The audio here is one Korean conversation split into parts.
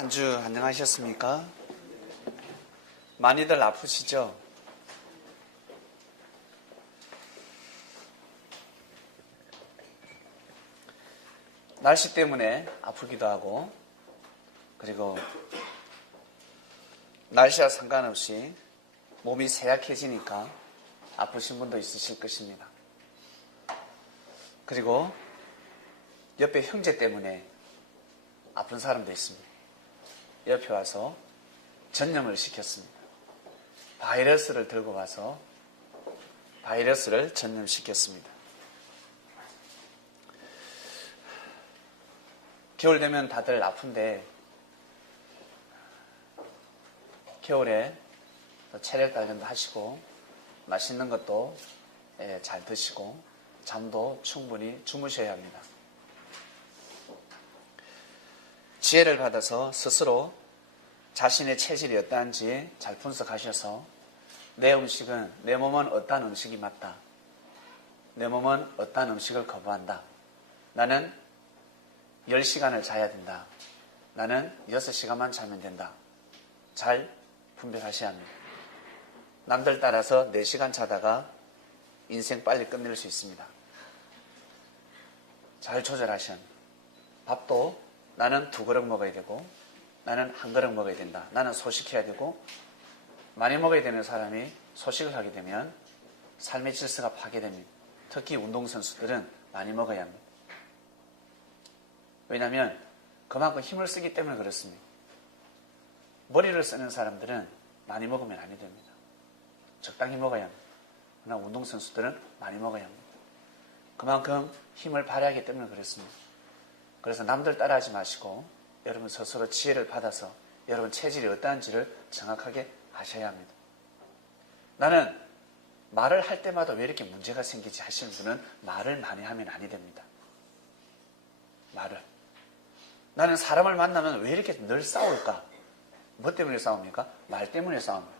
한 주 안녕하셨습니까? 많이들 아프시죠? 날씨 때문에 아프기도 하고, 그리고 날씨와 상관없이 몸이 쇠약해지니까 아프신 분도 있으실 것입니다. 그리고 옆에 형제 때문에 아픈 사람도 있습니다. 옆에 와서 전염을 시켰습니다. 바이러스를 들고 와서 바이러스를 전염시켰습니다. 겨울 되면 다들 아픈데 겨울에 체력 단련도 하시고 맛있는 것도 잘 드시고 잠도 충분히 주무셔야 합니다. 지혜를 받아서 스스로 자신의 체질이 어떠한지 잘 분석하셔서 내 몸은 어떠한 음식이 맞다. 내 몸은 어떠한 음식을 거부한다. 나는 10시간을 자야 된다. 나는 6시간만 자면 된다. 잘 분별하셔야 합니다. 남들 따라서 4시간 자다가 인생 빨리 끝낼 수 있습니다. 잘 조절하셔야 합니다. 밥도 나는 2그릇 먹어야 되고 나는 1그릇 먹어야 된다. 나는 소식해야 되고 많이 먹어야 되는 사람이 소식을 하게 되면 삶의 질서가 파괴됩니다. 특히 운동선수들은 많이 먹어야 합니다. 왜냐하면 그만큼 힘을 쓰기 때문에 그렇습니다. 머리를 쓰는 사람들은 많이 먹으면 안 됩니다. 적당히 먹어야 합니다. 그러나 운동선수들은 많이 먹어야 합니다. 그만큼 힘을 발휘하기 때문에 그렇습니다. 그래서 남들 따라하지 마시고 여러분 스스로 지혜를 받아서 여러분 체질이 어떠한지를 정확하게 아셔야 합니다. 나는 말을 할 때마다 왜 이렇게 문제가 생기지 하시는 분은 말을 많이 하면 아니 됩니다. 말을. 나는 사람을 만나면 왜 이렇게 늘 싸울까? 뭐 때문에 싸웁니까? 말 때문에 싸웁니다.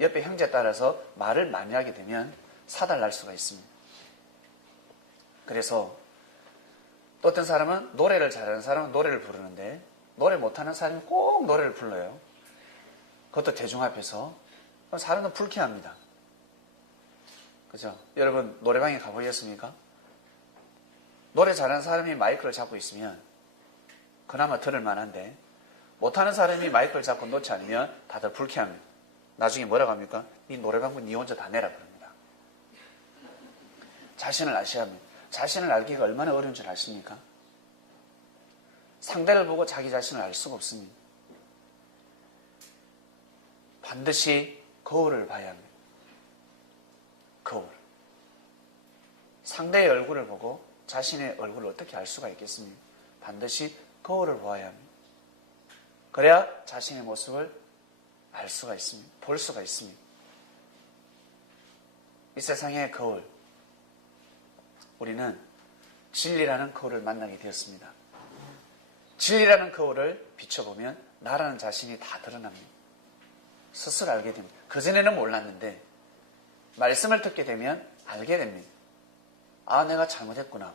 옆에 형제 따라서 말을 많이 하게 되면 사달날 수가 있습니다. 그래서 또 어떤 사람은 노래를 잘하는 사람은 노래를 부르는데 노래 못하는 사람이 꼭 노래를 불러요. 그것도 대중 앞에서. 그럼 사람은 불쾌합니다. 그죠? 여러분 노래방에 가보셨습니까? 노래 잘하는 사람이 마이크를 잡고 있으면 그나마 들을 만한데 못하는 사람이 마이크를 잡고 놓지 않으면 다들 불쾌합니다. 나중에 뭐라고 합니까? 네 노래방은 네 혼자 다 내라 그럽니다. 자신을 아셔야 합니다. 자신을 알기가 얼마나 어려운 줄 아십니까? 상대를 보고 자기 자신을 알 수가 없습니다. 반드시 거울을 봐야 합니다. 거울. 상대의 얼굴을 보고 자신의 얼굴을 어떻게 알 수가 있겠습니까? 반드시 거울을 보아야 합니다. 그래야 자신의 모습을 알 수가 있습니다. 볼 수가 있습니다. 이 세상의 거울. 우리는 진리라는 거울을 만나게 되었습니다. 진리라는 거울을 비춰보면 나라는 자신이 다 드러납니다. 스스로 알게 됩니다. 그전에는 몰랐는데 말씀을 듣게 되면 알게 됩니다. 아, 내가 잘못했구나.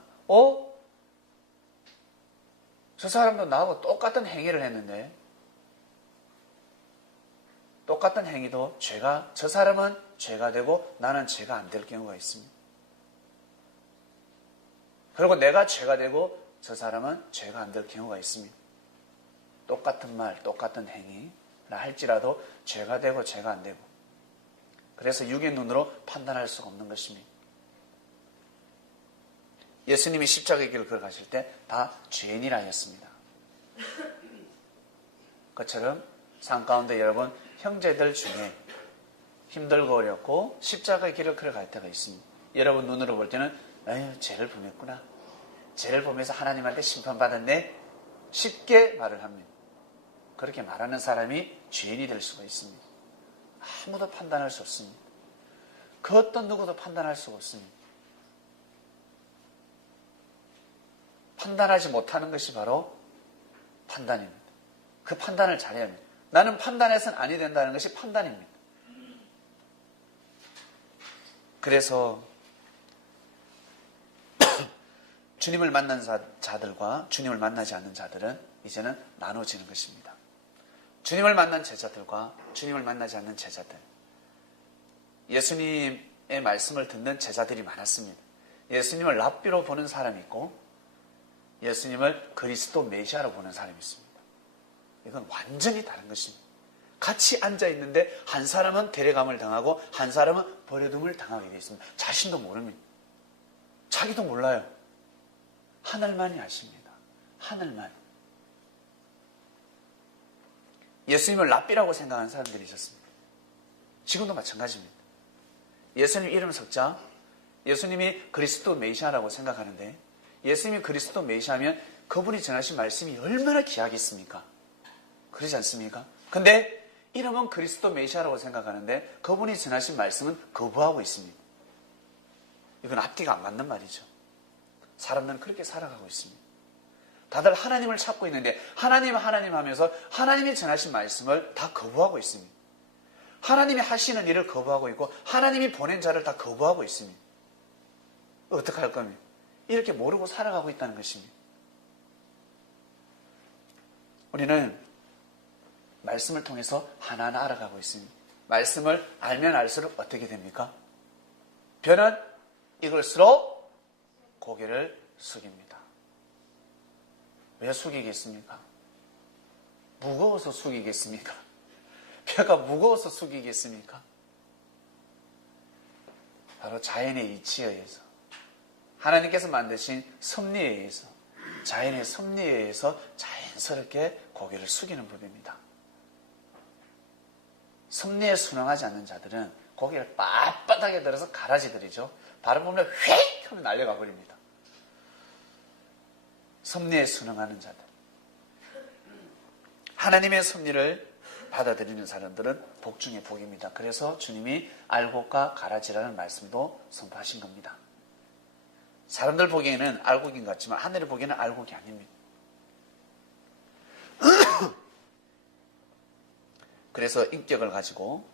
저 사람도 나하고 똑같은 행위를 했는데 똑같은 행위도 저 사람은 죄가 되고 나는 죄가 안 될 경우가 있습니다. 그리고 내가 죄가 되고 저 사람은 죄가 안 될 경우가 있습니다. 똑같은 말, 똑같은 행위라 할지라도 죄가 되고 죄가 안 되고. 그래서 육의 눈으로 판단할 수가 없는 것입니다. 예수님이 십자가의 길을 걸어가실 때 다 죄인이라 하였습니다. 그처럼 삶 가운데 여러분 형제들 중에 힘들고 어렵고 십자가의 길을 걸어갈 때가 있습니다. 여러분 눈으로 볼 때는 아유 죄를 범했구나. 죄를 범해서 하나님한테 심판받았네. 쉽게 말을 합니다. 그렇게 말하는 사람이 죄인이 될 수가 있습니다. 아무도 판단할 수 없습니다. 그 어떤 누구도 판단할 수가 없습니다. 판단하지 못하는 것이 바로 판단입니다. 그 판단을 잘해야 합니다. 나는 판단해서는 아니 된다는 것이 판단입니다. 그래서 주님을 만난 자들과 주님을 만나지 않는 자들은 이제는 나눠지는 것입니다. 주님을 만난 제자들과 주님을 만나지 않는 제자들. 예수님의 말씀을 듣는 제자들이 많았습니다. 예수님을 랍비로 보는 사람이 있고 예수님을 그리스도 메시아로 보는 사람이 있습니다. 이건 완전히 다른 것입니다. 같이 앉아있는데 한 사람은 데려감을 당하고 한 사람은 버려둠을 당하게 되어 있습니다. 자신도 모릅니다. 자기도 몰라요. 하늘만이 아십니다. 하늘만. 예수님을 랍비라고 생각하는 사람들이 있었습니다. 지금도 마찬가지입니다. 예수님 이름 석자, 예수님이 그리스도 메시아라고 생각하는데 예수님이 그리스도 메시아면 그분이 전하신 말씀이 얼마나 귀하겠습니까? 그러지 않습니까? 근데 이름은 그리스도 메시아라고 생각하는데 그분이 전하신 말씀은 거부하고 있습니다. 이건 앞뒤가 안 맞는 말이죠. 사람들은 그렇게 살아가고 있습니다. 다들 하나님을 찾고 있는데 하나님 하면서 하나님이 전하신 말씀을 다 거부하고 있습니다. 하나님이 하시는 일을 거부하고 있고 하나님이 보낸 자를 다 거부하고 있습니다. 어떻게 할 겁니까? 이렇게 모르고 살아가고 있다는 것입니다. 우리는 말씀을 통해서 하나하나 알아가고 있습니다. 말씀을 알면 알수록 어떻게 됩니까? 벼는 익을수록 고개를 숙입니다. 왜 숙이겠습니까? 무거워서 숙이겠습니까? 벼가 무거워서 숙이겠습니까? 바로 자연의 이치에 의해서 하나님께서 만드신 섭리에 의해서 자연의 섭리에 의해서 자연스럽게 고개를 숙이는 법입니다. 섭리에 순응하지 않는 자들은 고개를 빳빳하게 들어서 가라지들이죠. 바로 보면 휙 하면 날려가 버립니다. 섭리에 순응하는 자들. 하나님의 섭리를 받아들이는 사람들은 복 중에 복입니다. 그래서 주님이 알곡과 가라지라는 말씀도 선포하신 겁니다. 사람들 보기에는 알곡인 것 같지만 하늘이 보기에는 알곡이 아닙니다. 그래서 인격을 가지고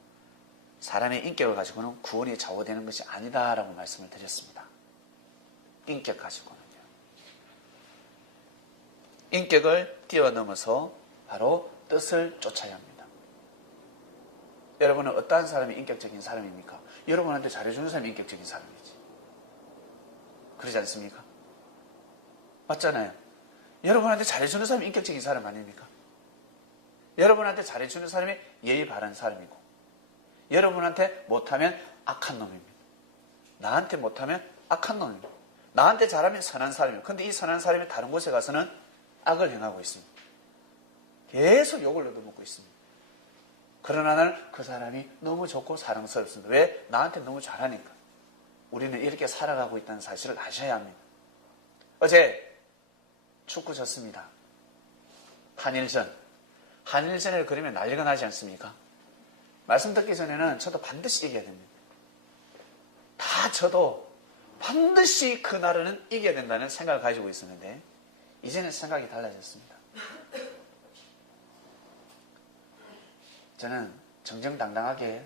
사람의 인격을 가지고는 구원이 좌우되는 것이 아니다라고 말씀을 드렸습니다. 인격 가지고는요. 인격을 뛰어넘어서 바로 뜻을 쫓아야 합니다. 여러분은 어떠한 사람이 인격적인 사람입니까? 여러분한테 잘해주는 사람이 인격적인 사람이지. 그러지 않습니까? 맞잖아요. 여러분한테 잘해주는 사람이 인격적인 사람 아닙니까? 여러분한테 잘해주는 사람이 예의 바른 사람이고 여러분한테 못하면 악한 놈입니다. 나한테 못하면 악한 놈입니다. 나한테 잘하면 선한 사람이에요. 근데 이 선한 사람이 다른 곳에 가서는 악을 행하고 있습니다. 계속 욕을 얻어먹고 있습니다. 그러나 나는 그 사람이 너무 좋고 사랑스럽습니다. 왜? 나한테 너무 잘하니까. 우리는 이렇게 살아가고 있다는 사실을 아셔야 합니다. 어제 축구 졌습니다. 한일전을 그리면 난리가 나지 않습니까? 말씀 듣기 전에는 저도 반드시 이겨야 됩니다. 다 저도 반드시 그날은 이겨야 된다는 생각을 가지고 있었는데 이제는 생각이 달라졌습니다. 저는 정정당당하게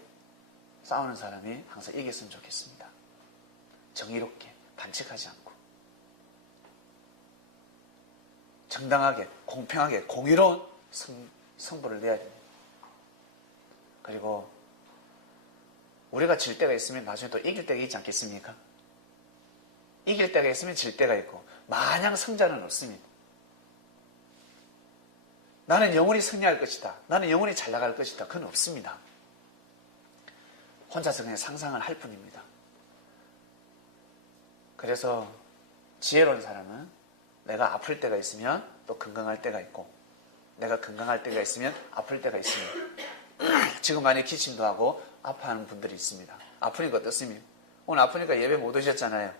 싸우는 사람이 항상 이겼으면 좋겠습니다. 정의롭게 반칙하지 않고 정당하게 공평하게 공의로운 승부를 내야 됩니다. 그리고 우리가 질 때가 있으면 나중에 또 이길 때가 있지 않겠습니까? 이길 때가 있으면 질 때가 있고 마냥 승자는 없습니다. 나는 영원히 승리할 것이다. 나는 영원히 잘 나갈 것이다. 그건 없습니다. 혼자서 그냥 상상을 할 뿐입니다. 그래서 지혜로운 사람은 내가 아플 때가 있으면 또 건강할 때가 있고 내가 건강할 때가 있으면 아플 때가 있습니다. 지금 많이 기침도 하고 아파하는 분들이 있습니다. 아프니까 어떻습니까? 오늘 아프니까 예배 못 오셨잖아요.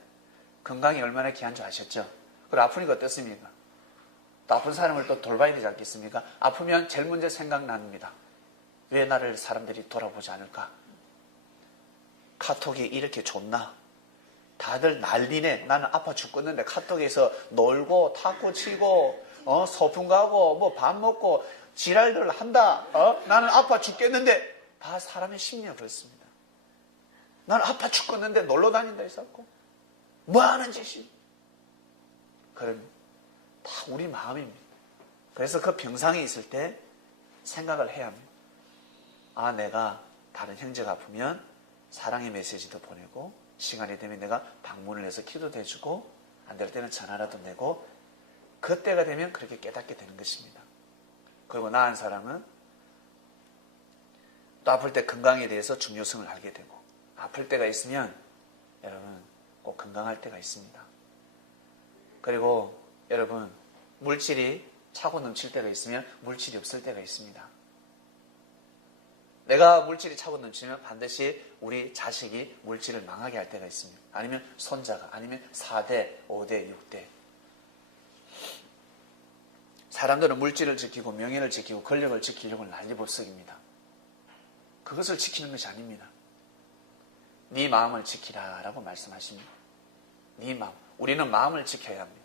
건강이 얼마나 귀한 줄 아셨죠? 그리고 아프니까 어떻습니까? 또 아픈 사람을 또 돌봐야 되지 않겠습니까? 아프면 제일 먼저 생각납니다. 왜 나를 사람들이 돌아보지 않을까? 카톡이 이렇게 좋나? 다들 난리네. 나는 아파 죽겠는데 카톡에서 놀고 탁구 치고 소풍 가고 뭐 밥 먹고 지랄들 한다. 나는 아파 죽겠는데 다 사람의 심리가 그렇습니다. 나는 아파 죽겠는데 놀러 다닌다 했었고 뭐 하는 짓이? 그런 다 우리 마음입니다. 그래서 그 병상에 있을 때 생각을 해야 합니다. 아, 내가 다른 형제가 아프면 사랑의 메시지도 보내고 시간이 되면 내가 방문을 해서 기도도 해주고 안 될 때는 전화라도 내고 그때가 되면 그렇게 깨닫게 되는 것입니다. 그리고 나은 사람은 또 아플 때 건강에 대해서 중요성을 알게 되고 아플 때가 있으면 여러분 꼭 건강할 때가 있습니다. 그리고 여러분 물질이 차고 넘칠 때가 있으면 물질이 없을 때가 있습니다. 내가 물질이 차고 넘치면 반드시 우리 자식이 물질을 망하게 할 때가 있습니다. 아니면 손자가, 아니면 4대, 5대, 6대. 사람들은 물질을 지키고 명예를 지키고 권력을 지키려고 난리법석입니다. 그것을 지키는 것이 아닙니다. 네 마음을 지키라 라고 말씀하십니다. 네 마음. 우리는 마음을 지켜야 합니다.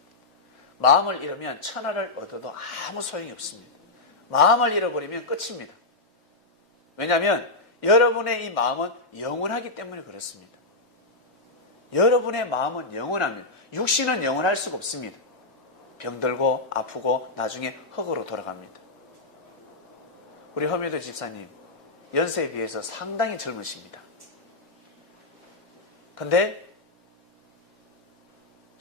마음을 잃으면 천하를 얻어도 아무 소용이 없습니다. 마음을 잃어버리면 끝입니다. 왜냐하면 여러분의 이 마음은 영원하기 때문에 그렇습니다. 여러분의 마음은 영원합니다. 육신은 영원할 수가 없습니다. 병들고 아프고 나중에 흙으로 돌아갑니다. 우리 허미도 집사님 연세에 비해서 상당히 젊으십니다. 근데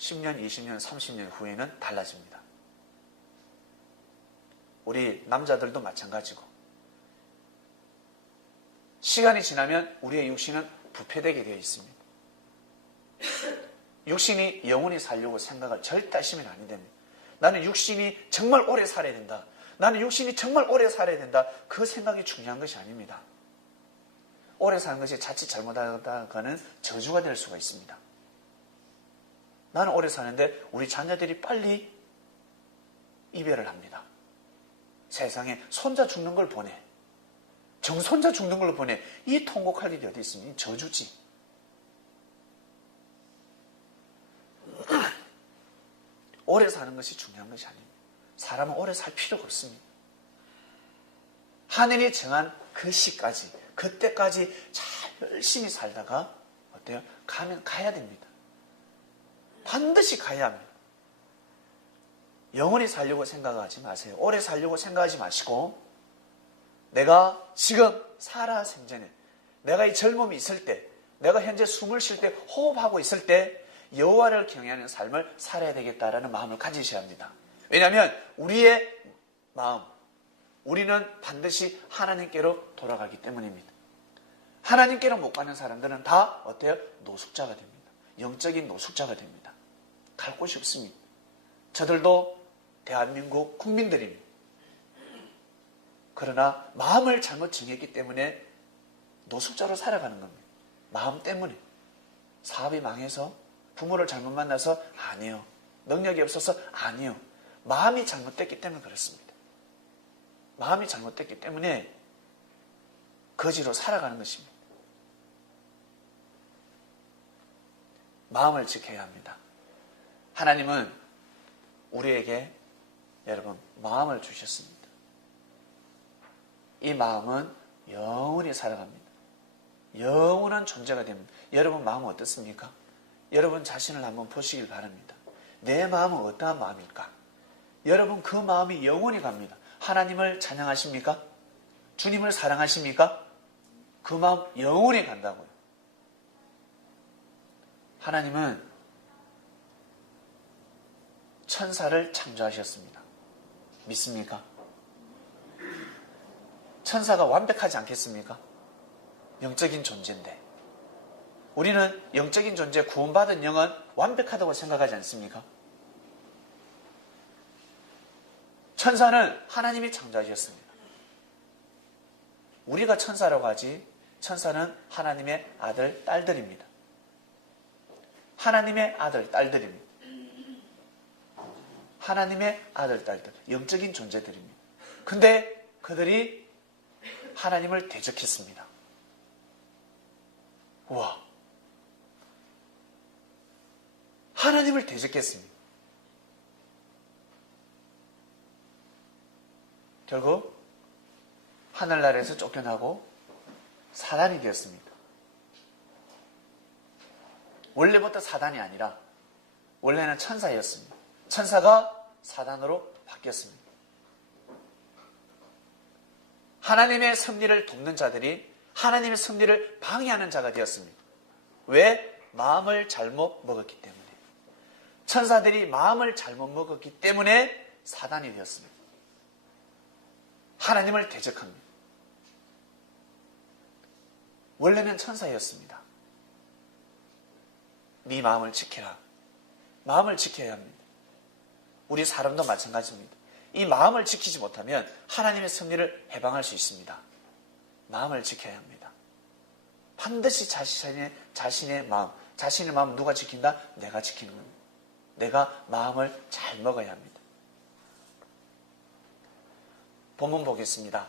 10년, 20년, 30년 후에는 달라집니다. 우리 남자들도 마찬가지고 시간이 지나면 우리의 육신은 부패되게 되어 있습니다. 육신이 영원히 살려고 생각을 절대 하시면 안 됩니다. 나는 육신이 정말 오래 살아야 된다. 나는 육신이 정말 오래 살아야 된다. 그 생각이 중요한 것이 아닙니다. 오래 사는 것이 자칫 잘못하다가는 저주가 될 수가 있습니다. 나는 오래 사는데 우리 자녀들이 빨리 이별을 합니다. 세상에 손자 죽는 걸 보내. 정손자 죽는 걸로 보내. 이 통곡할 일이 어디 있습니까? 저주지. 오래 사는 것이 중요한 것이 아닙니다. 사람은 오래 살 필요가 없습니다. 하늘이 정한 그 시까지, 그때까지 잘 열심히 살다가 어때요? 가야 됩니다. 반드시 가야 합니다. 영원히 살려고 생각하지 마세요. 오래 살려고 생각하지 마시고 내가 지금 살아생전에 내가 이 젊음이 있을 때 내가 현재 숨을 쉴 때 호흡하고 있을 때 여호와를 경외하는 삶을 살아야 되겠다라는 마음을 가지셔야 합니다. 왜냐하면 우리의 마음, 우리는 반드시 하나님께로 돌아가기 때문입니다. 하나님께로 못 가는 사람들은 다 어때요? 노숙자가 됩니다. 영적인 노숙자가 됩니다. 갈 곳이 없습니다. 저들도 대한민국 국민들입니다. 그러나 마음을 잘못 정했기 때문에 노숙자로 살아가는 겁니다. 마음 때문에. 사업이 망해서 부모를 잘못 만나서 아니요. 능력이 없어서 아니요. 마음이 잘못됐기 때문에 그렇습니다. 마음이 잘못됐기 때문에 거지로 살아가는 것입니다. 마음을 지켜야 합니다. 하나님은 우리에게 여러분 마음을 주셨습니다. 이 마음은 영원히 살아갑니다. 영원한 존재가 됩니다. 여러분 마음은 어떻습니까? 여러분 자신을 한번 보시길 바랍니다. 내 마음은 어떠한 마음일까? 여러분 그 마음이 영원히 갑니다. 하나님을 찬양하십니까? 주님을 사랑하십니까? 그 마음 영원히 간다고요. 하나님은 천사를 창조하셨습니다. 믿습니까? 천사가 완벽하지 않겠습니까? 영적인 존재인데 우리는 영적인 존재 구원받은 영은 완벽하다고 생각하지 않습니까? 천사는 하나님이 창조하셨습니다. 우리가 천사라고 하지 천사는 하나님의 아들, 딸들입니다. 하나님의 아들, 딸들입니다. 하나님의 아들, 딸들, 영적인 존재들입니다. 근데 그들이 하나님을 대적했습니다. 우와. 하나님을 대적했습니다. 결국 하늘나라에서 쫓겨나고 사단이 되었습니다. 원래부터 사단이 아니라 원래는 천사였습니다. 천사가 사단으로 바뀌었습니다. 하나님의 섭리를 돕는 자들이 하나님의 섭리를 방해하는 자가 되었습니다. 왜? 마음을 잘못 먹었기 때문에. 천사들이 마음을 잘못 먹었기 때문에 사단이 되었습니다. 하나님을 대적합니다. 원래는 천사였습니다. 네 마음을 지켜라. 마음을 지켜야 합니다. 우리 사람도 마찬가지입니다. 이 마음을 지키지 못하면 하나님의 섭리를 해방할 수 있습니다. 마음을 지켜야 합니다. 반드시 자신의 마음 누가 지킨다? 내가 지키는 겁니다. 내가 마음을 잘 먹어야 합니다. 본문 보겠습니다.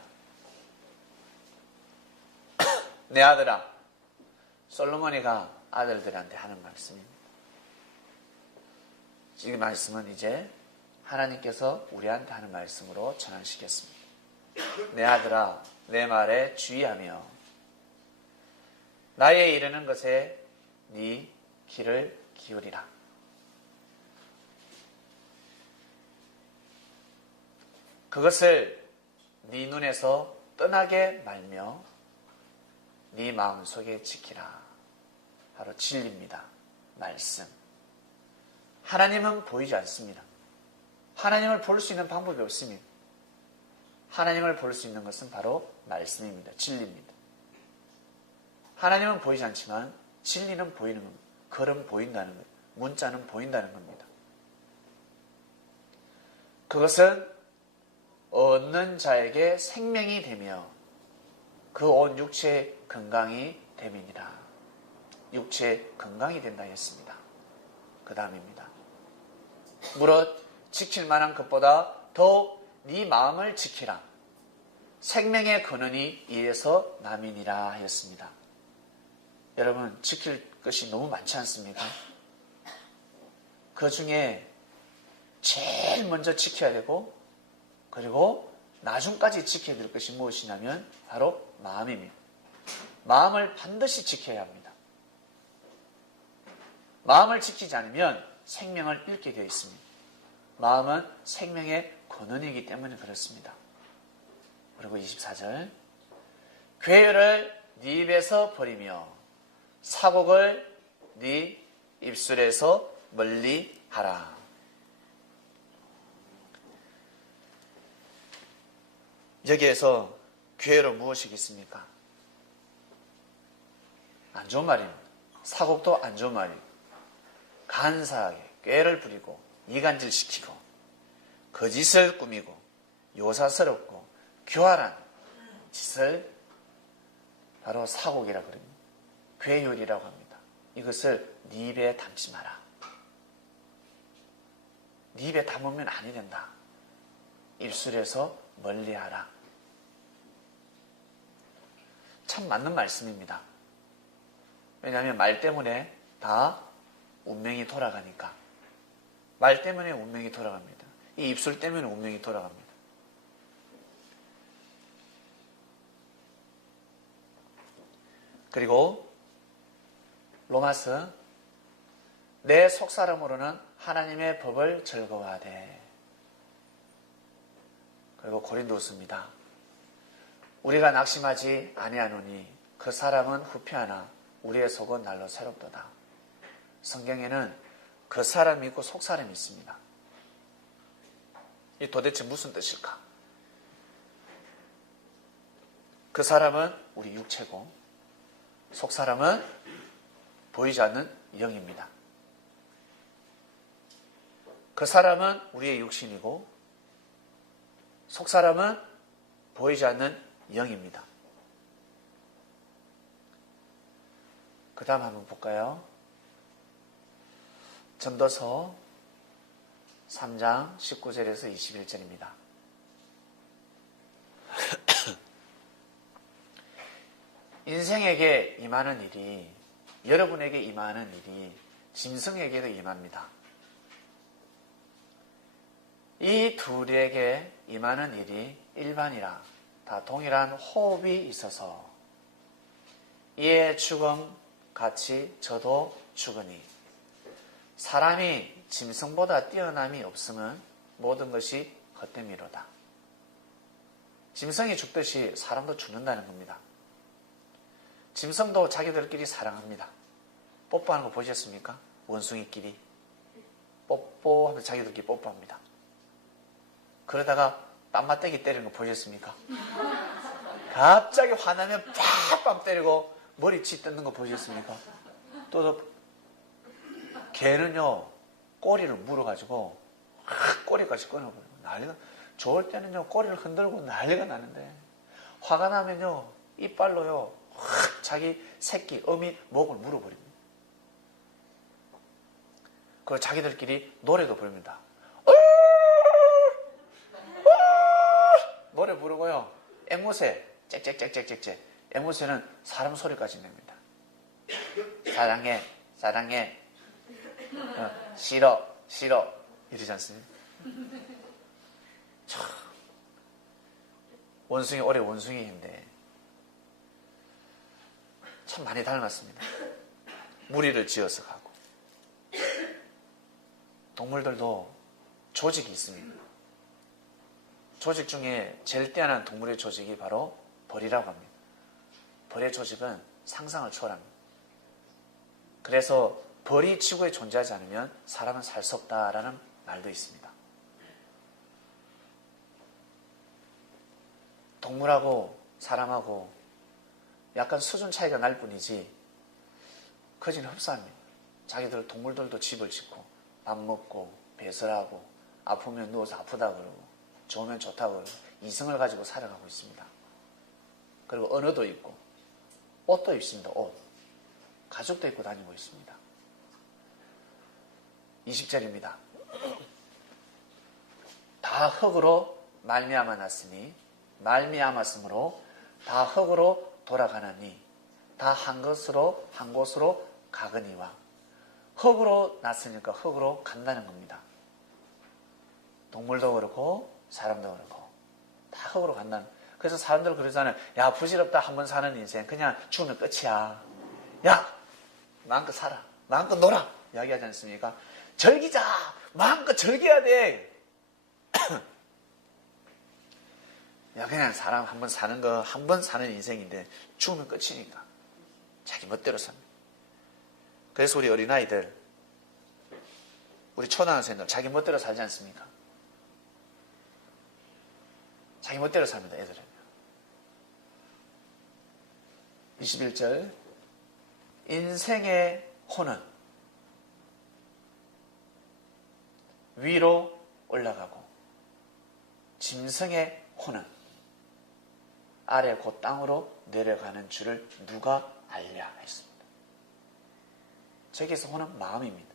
내 아들아, 솔로몬이가 아들들한테 하는 말씀입니다. 이 말씀은 이제 하나님께서 우리한테 하는 말씀으로 전환시켰습니다. 내 아들아, 내 말에 주의하며 나의 이르는 것에 네 귀를 기울이라. 그것을 네 눈에서 떠나게 말며 네 마음속에 지키라. 바로 진리입니다. 말씀. 하나님은 보이지 않습니다. 하나님을 볼 수 있는 방법이 없습니다. 하나님을 볼 수 있는 것은 바로 말씀입니다. 진리입니다. 하나님은 보이지 않지만 진리는 보이는 겁니다. 글은 보인다는 겁니다. 문자는 보인다는 겁니다. 그것은 얻는 자에게 생명이 되며 그 온 육체의 건강이 됨이니라. 육체의 건강이 된다 했습니다. 그 다음입니다. 무릇 지킬 만한 것보다 더욱 네 마음을 지키라. 생명의 근원이 이에서 남이니라 하였습니다. 여러분, 지킬 것이 너무 많지 않습니까? 그 중에 제일 먼저 지켜야 되고 그리고 나중까지 지켜야 될 것이 무엇이냐면 바로 마음입니다. 마음을 반드시 지켜야 합니다. 마음을 지키지 않으면 생명을 잃게 되어 있습니다. 마음은 생명의 근원이기 때문에 그렇습니다. 그리고 24절 괴를 네 입에서 버리며 사곡을 네 입술에서 멀리 하라. 여기에서 괴로 무엇이겠습니까? 안 좋은 말입니다. 사곡도 안 좋은 말입니다. 간사하게 꾀를 부리고 이간질시키고 거짓을 꾸미고 요사스럽고 교활한 짓을 바로 사곡이라고 합니다. 괴율이라고 합니다. 이것을 네 입에 담지 마라. 네 입에 담으면 아니 된다. 입술에서 멀리하라. 참 맞는 말씀입니다. 왜냐하면 말 때문에 다 운명이 돌아가니까. 말 때문에 운명이 돌아갑니다. 이 입술 때문에 운명이 돌아갑니다. 그리고 로마서 내 속사람으로는 하나님의 법을 즐거워하되. 그리고 고린도서입니다. 우리가 낙심하지 아니하노니 그 사람은 후피하나 우리의 속은 날로 새롭도다. 성경에는 그 사람이 있고 속사람이 있습니다. 이 도대체 무슨 뜻일까? 그 사람은 우리 육체고 속사람은 보이지 않는 영입니다. 그 사람은 우리의 육신이고 속사람은 보이지 않는 영입니다. 그 다음 한번 볼까요? 전도서 3장 19절에서 21절입니다. 인생에게 임하는 일이 여러분에게 임하는 일이 짐승에게도 임합니다. 이 둘에게 임하는 일이 일반이라 다 동일한 호흡이 있어서 이에 죽음 같이 저도 죽으니 사람이 짐승보다 뛰어남이 없으면 모든 것이 헛되미로다. 짐승이 죽듯이 사람도 죽는다는 겁니다. 짐승도 자기들끼리 사랑합니다. 뽀뽀하는 거 보셨습니까? 원숭이끼리 뽀뽀하면서 자기들끼리 뽀뽀합니다. 그러다가 뺨맞대기 때리는 거 보셨습니까? 갑자기 화나면 팍 때리고 머리치 뜯는 거 보셨습니까? 또 개는요 꼬리를 물어가지고 꼬리까지 끊어버려요. 난리가. 좋을 때는요 꼬리를 흔들고 난리가 나는데 화가 나면요 이빨로요 확 자기 새끼 어미 목을 물어버립니다. 그리고 자기들끼리 노래도 부릅니다. 노래 부르고요 앵무새 짹짹짹짹짹 앵무새는 사람 소리까지 냅니다. 사랑해 사랑해 싫어 싫어 이러지 않습니까? 참, 원숭이 올해 원숭이인데 참 많이 닮았습니다. 무리를 지어서 가고. 동물들도 조직이 있습니다. 조직 중에 제일 뛰어난 동물의 조직이 바로 벌이라고 합니다. 벌의 조직은 상상을 초월합니다. 그래서 벌이 지구에 존재하지 않으면 사람은 살 수 없다라는 말도 있습니다. 동물하고 사람하고 약간 수준 차이가 날 뿐이지 거진 흡사합니다. 자기들 동물들도 집을 짓고 밥 먹고 배설하고 아프면 누워서 아프다 그러고 좋으면 좋다 그러고 이성을 가지고 살아가고 있습니다. 그리고 언어도 있고 옷도 입습니다. 옷. 가죽도 입고 다니고 있습니다. 20절입니다. 다 흙으로 말미암아 났으니 말미암았으므로 다 흙으로 돌아가나니 다 한 곳으로 가거니와. 흙으로 났으니까 흙으로 간다는 겁니다. 동물도 그렇고 사람도 그렇고 다 흙으로 간다는. 그래서 사람들 그러잖아요. 야 부질없다 한번 사는 인생 그냥 죽으면 끝이야. 야 마음껏 살아 마음껏 놀아 이야기하지 않습니까? 즐기자 마음껏 즐겨야 돼. 야 그냥 사람 한번 사는 거 한 번 사는 인생인데 죽으면 끝이니까 자기 멋대로 삽니다. 그래서 우리 어린아이들 우리 초등학생들 자기 멋대로 살지 않습니까? 자기 멋대로 삽니다. 애들은. 21절 인생의 호는 위로 올라가고 짐승의 호는 아래 곧 땅으로 내려가는 줄을 누가 알랴 했습니다. 저기서 호는 마음입니다.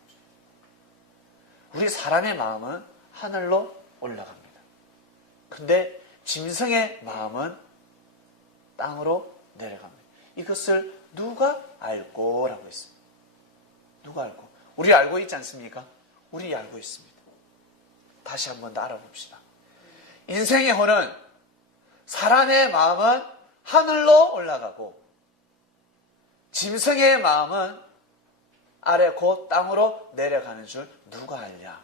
우리 사람의 마음은 하늘로 올라갑니다. 근데 짐승의 마음은 땅으로 내려갑니다. 이것을 누가 알고? 라고 했습니다. 누가 알고? 우리 알고 있지 않습니까? 우리 알고 있습니다. 다시 한 번 더 알아봅시다. 인생의 호는 사람의 마음은 하늘로 올라가고 짐승의 마음은 아래 곧 땅으로 내려가는 줄 누가 알냐?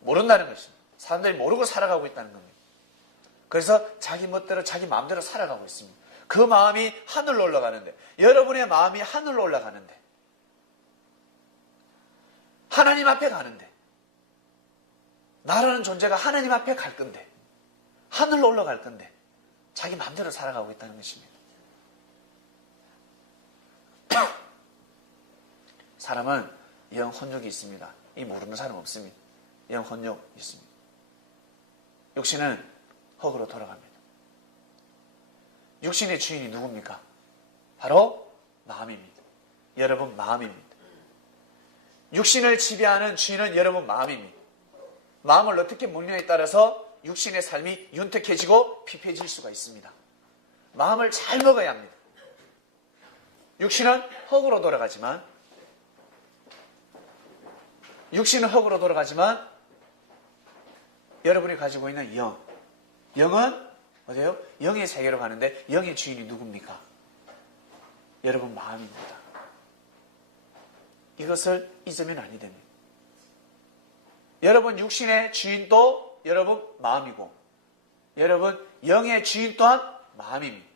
모른다는 것입니다. 사람들이 모르고 살아가고 있다는 겁니다. 그래서 자기 멋대로 자기 마음대로 살아가고 있습니다. 그 마음이 하늘로 올라가는데 여러분의 마음이 하늘로 올라가는데 하나님 앞에 가는데 나라는 존재가 하나님 앞에 갈 건데 하늘로 올라갈 건데 자기 마음대로 살아가고 있다는 것입니다. 사람은 영혼육이 있습니다. 이 모르는 사람 없습니다. 영혼육 있습니다. 육신은 흙으로 돌아갑니다. 육신의 주인이 누굽니까? 바로 마음입니다. 여러분 마음입니다. 육신을 지배하는 주인은 여러분 마음입니다. 마음을 어떻게 먹느냐에 따라서 육신의 삶이 윤택해지고 피폐해질 수가 있습니다. 마음을 잘 먹어야 합니다. 육신은 흙으로 돌아가지만 여러분이 가지고 있는 영은 어디예요? 영의 세계로 가는데 영의 주인이 누굽니까? 여러분 마음입니다. 이것을 잊으면 아니 됩니다. 여러분 육신의 주인도 여러분 마음이고 여러분 영의 주인 또한 마음입니다.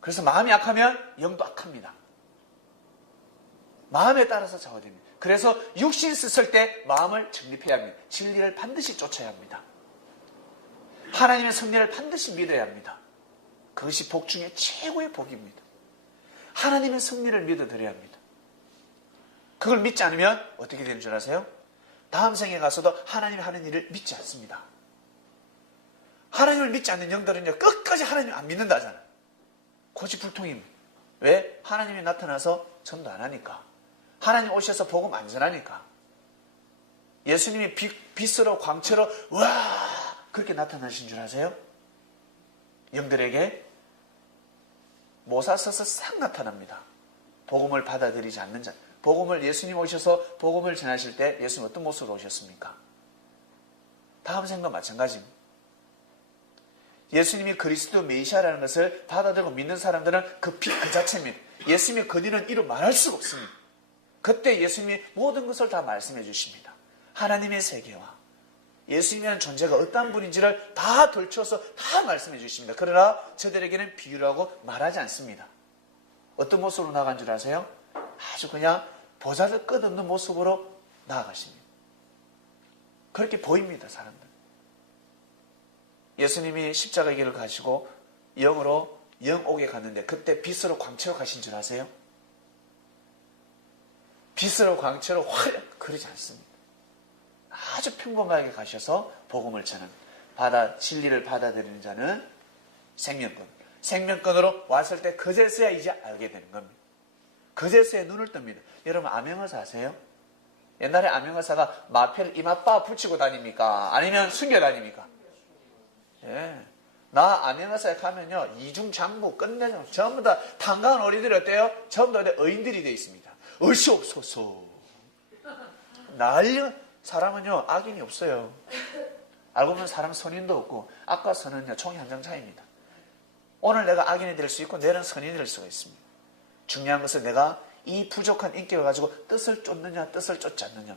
그래서 마음이 악하면 영도 악합니다. 마음에 따라서 좌우됩니다. 그래서 육신 쓰실 때 마음을 정립해야 합니다. 진리를 반드시 쫓아야 합니다. 하나님의 섭리를 반드시 믿어야 합니다. 그것이 복 중에 최고의 복입니다. 하나님의 섭리를 믿어드려야 합니다. 그걸 믿지 않으면 어떻게 되는 줄 아세요? 다음 생에 가서도 하나님이 하는 일을 믿지 않습니다. 하나님을 믿지 않는 영들은요 끝까지 하나님을 안 믿는다잖아요. 고집불통입니다. 왜? 하나님이 나타나서 전도 안 하니까. 하나님 오셔서 복음 안 전하니까. 예수님이 빛으로 광채로 와 그렇게 나타나신 줄 아세요? 영들에게 모사 써서 싹 나타납니다. 복음을 받아들이지 않는 자. 복음을 예수님 오셔서 복음을 전하실 때 예수님 어떤 모습으로 오셨습니까? 다음 생과 마찬가지입니다. 예수님이 그리스도 메시아라는 것을 받아들이고 믿는 사람들은 그 빛 그 자체입니다. 예수님의 권위는 이루 말할 수가 없습니다. 그때 예수님이 모든 것을 다 말씀해 주십니다. 하나님의 세계와 예수님이라는 존재가 어떤 분인지를 다 돌쳐서 다 말씀해 주십니다. 그러나 저들에게는 비유를 하고 말하지 않습니다. 어떤 모습으로 나간 줄 아세요? 아주 그냥 보잘것 끝없는 모습으로 나아가십니다. 그렇게 보입니다, 사람들. 예수님이 십자가 길을 가시고 영으로 영옥에 갔는데 그때 빛으로 광채로 가신 줄 아세요? 빛으로 광채로 활 그러지 않습니다. 아주 평범하게 가셔서 복음을 전합니다. 진리를 받아들이는 자는 생명권. 생명권으로 왔을 때 그제서야 이제 알게 되는 겁니다. 그제서야 눈을 뜹니다. 여러분 암행어사 아세요? 옛날에 암행어사가 마패를 이마빠 붙이고 다닙니까? 아니면 숨겨 다닙니까? 예. 나 암행어사에 가면요 이중장부 끝내죠. 전부 다 탄강한 어린이들이 어때요? 전부 다 의인들이 되어 있습니다. 어시옵소서. 난리. 사람은요 악인이 없어요. 알고 보면 사람 선인도 없고 악과 선은요 총이 한 장 차이입니다. 오늘 내가 악인이 될 수 있고 내일은 선인이 될 수가 있습니다. 중요한 것은 내가 이 부족한 인격을 가지고 뜻을 쫓느냐 뜻을 쫓지 않느냐,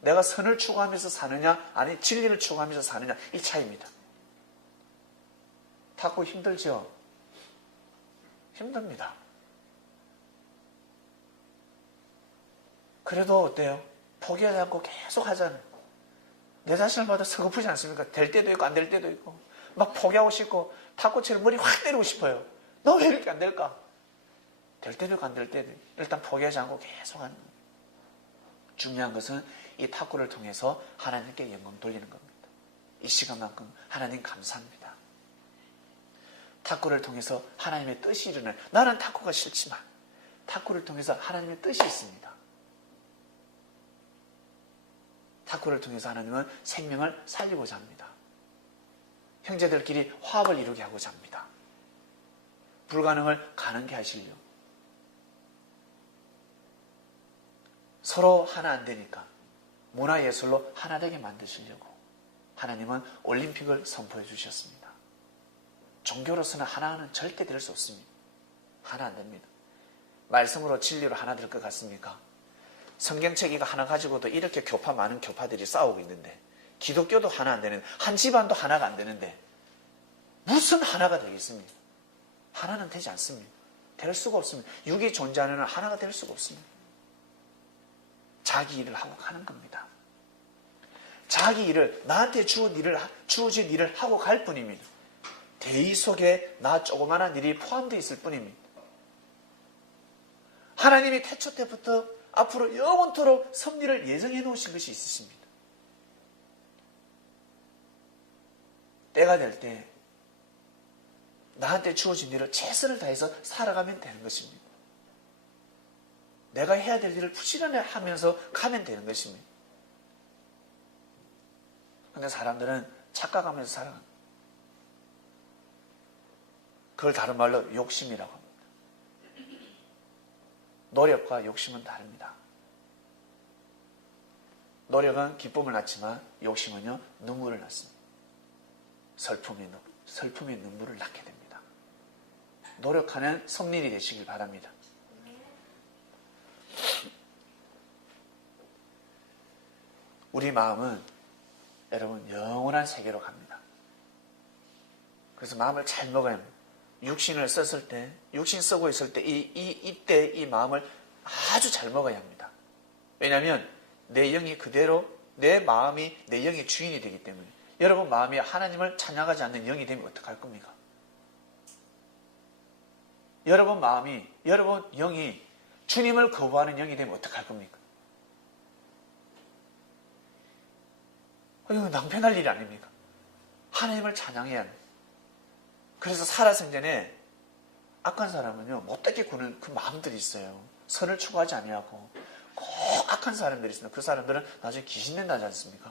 내가 선을 추구하면서 사느냐 아니 진리를 추구하면서 사느냐 이 차이입니다. 탁구 힘들죠? 힘듭니다. 그래도 어때요? 포기하지 않고 계속 하잖아요. 내 자신을 봐도 서글프지 않습니까? 될 때도 있고 안 될 때도 있고 막 포기하고 싶고 탁구채를 머리 확 때리고 싶어요. 너 왜 이렇게 안 될까? 될 때도 있고 안 될 때도 있고 일단 포기하지 않고 계속 하는 거예요. 중요한 것은 이 탁구를 통해서 하나님께 영광 돌리는 겁니다. 이 시간만큼 하나님 감사합니다. 탁구를 통해서 하나님의 뜻이 일어나요. 나는 탁구가 싫지만 탁구를 통해서 하나님의 뜻이 있습니다. 탁구를 통해서 하나님은 생명을 살리고자 합니다. 형제들끼리 화합을 이루게 하고자 합니다. 불가능을 가능케 하시려고. 서로 하나 안 되니까 문화예술로 하나 되게 만드시려고 하나님은 올림픽을 선포해 주셨습니다. 종교로서는 하나는 절대 될 수 없습니다. 하나 안 됩니다. 말씀으로 진리로 하나 될 것 같습니까? 성경책이가 하나 가지고도 이렇게 많은 교파들이 싸우고 있는데 기독교도 하나 안 되는데 한 집안도 하나가 안 되는데 무슨 하나가 되겠습니까? 하나는 되지 않습니다. 될 수가 없습니다. 육이 존재하는 한 하나가 될 수가 없습니다. 자기 일을 하고 가는 겁니다. 자기 일을 나한테 주어진 일을 하고 갈 뿐입니다. 대의 속에 나 조그마한 일이 포함되어 있을 뿐입니다. 하나님이 태초 때부터 앞으로 영원토록 섭리를 예정해 놓으신 것이 있으십니다. 때가 될 때 나한테 주어진 일을 최선을 다해서 살아가면 되는 것입니다. 내가 해야 될 일을 부지런히 하면서 가면 되는 것입니다. 그런데 사람들은 착각하면서 살아갑니다. 그걸 다른 말로 욕심이라고 합니다. 노력과 욕심은 다릅니다. 노력은 기쁨을 낳지만 욕심은요 눈물을 낳습니다. 슬픔의 눈물을 낳게 됩니다. 노력하는 성린이 되시길 바랍니다. 우리 마음은 여러분 영원한 세계로 갑니다. 그래서 마음을 잘 먹어야 합니다. 육신을 썼을 때, 육신 쓰고 있을 때 이때 이 마음을 아주 잘 먹어야 합니다. 왜냐하면 내 영이 그대로 내 마음이 내 영의 주인이 되기 때문에. 여러분 마음이 하나님을 찬양하지 않는 영이 되면 어떡할 겁니까? 여러분 마음이, 여러분 영이 주님을 거부하는 영이 되면 어떡할 겁니까? 이거 낭패날 일이 아닙니까? 하나님을 찬양해야 합니다. 그래서 살아생전에 악한 사람은요, 못되게 구는 그 마음들이 있어요. 선을 추구하지 아니하고 꼭 악한 사람들이 있어요. 그 사람들은 나중에 귀신 된다지 않습니까?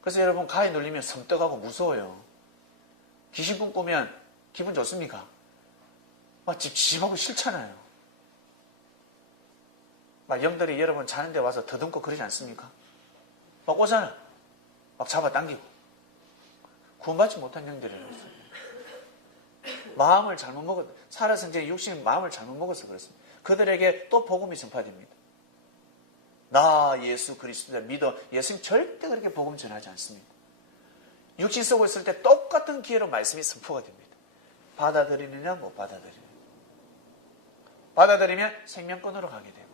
그래서 여러분 가에 눌리면 섬뜩하고 무서워요. 귀신 꿈꾸면 기분 좋습니까? 막 집집하고 싫잖아요. 막 영들이 여러분 자는데 와서 더듬고 그러지 않습니까? 막 오잖아. 막 잡아당기고. 구원받지 못한 영들이에요. 마음을 잘못 먹었, 살아서 이제 육신은 마음을 잘못 먹어서 그렇습니다. 그들에게 또 복음이 전파됩니다. 나 예수 그리스도를 믿어. 예수님 절대 그렇게 복음 전하지 않습니다. 육신 쓰고 있을 때 똑같은 기회로 말씀이 선포가 됩니다. 받아들이느냐 못 받아들이느냐. 받아들이면 생명권으로 가게 되고,